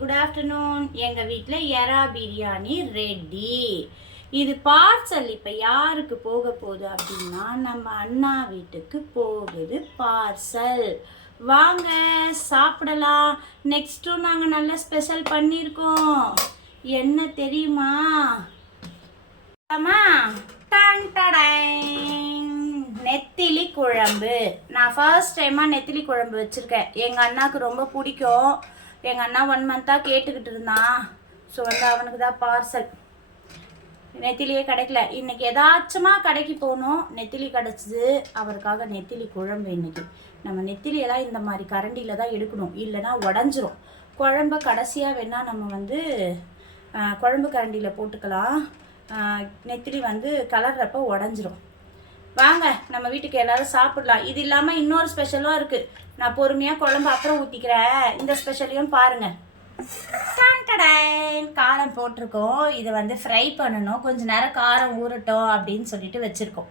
Good afternoon. எங்கள் வீட்டில் எறா பிரியாணி ரெடி. இது பார்சல் இப்போ யாருக்கு போக போகுது அப்படின்னா நம்ம அண்ணா வீட்டுக்கு போகுது பார்சல். வாங்க சாப்பிடலாம். நெக்ஸ்ட்டும் நாங்கள் நல்ல ஸ்பெஷல் பண்ணியிருக்கோம். என்ன தெரியுமா? நெத்திலி குழம்பு. நான் ஃபர்ஸ்ட் டைமாக நெத்திலி குழம்பு வச்சுருக்கேன். எங்கள் அண்ணாவுக்கு ரொம்ப பிடிக்கும். எங்கள் அண்ணா 1 மந்த்தாக கேட்டுக்கிட்டு இருந்தான். ஸோ வந்து அவனுக்கு தான் பார்சல். நெத்திலியே கிடைக்கல. இன்றைக்கி ஏதாச்சுமா கடைக்கு போகணும். நெத்திலி கிடச்சிது. அவருக்காக நெத்திலி குழம்பு. இன்றைக்கி நம்ம நெத்திலியெல்லாம் இந்த மாதிரி கரண்டியில் தான் எடுக்கணும், இல்லைனா உடஞ்சிரும். குழம்ப கடைசியாக வேணால் நம்ம வந்து குழம்பு கரண்டியில் போட்டுக்கலாம். நெத்திலி வந்து கலர்றப்போ உடஞ்சிரும். வாங்க நம்ம வீட்டுக்கு எல்லோரும் சாப்பிடலாம். இது இல்லாமல் இன்னொரு ஸ்பெஷலும் இருக்குது. நான் பொறுமையாக குழம்பு அப்புறம் ஊற்றிக்கிறேன். இந்த ஸ்பெஷலையும் பாருங்கள். காரம் போட்டிருக்கோம். இதை வந்து ஃப்ரை பண்ணணும். கொஞ்சம் நேரம் காரம் ஊறட்டும் அப்படின்னு சொல்லிட்டு வச்சுருக்கோம்.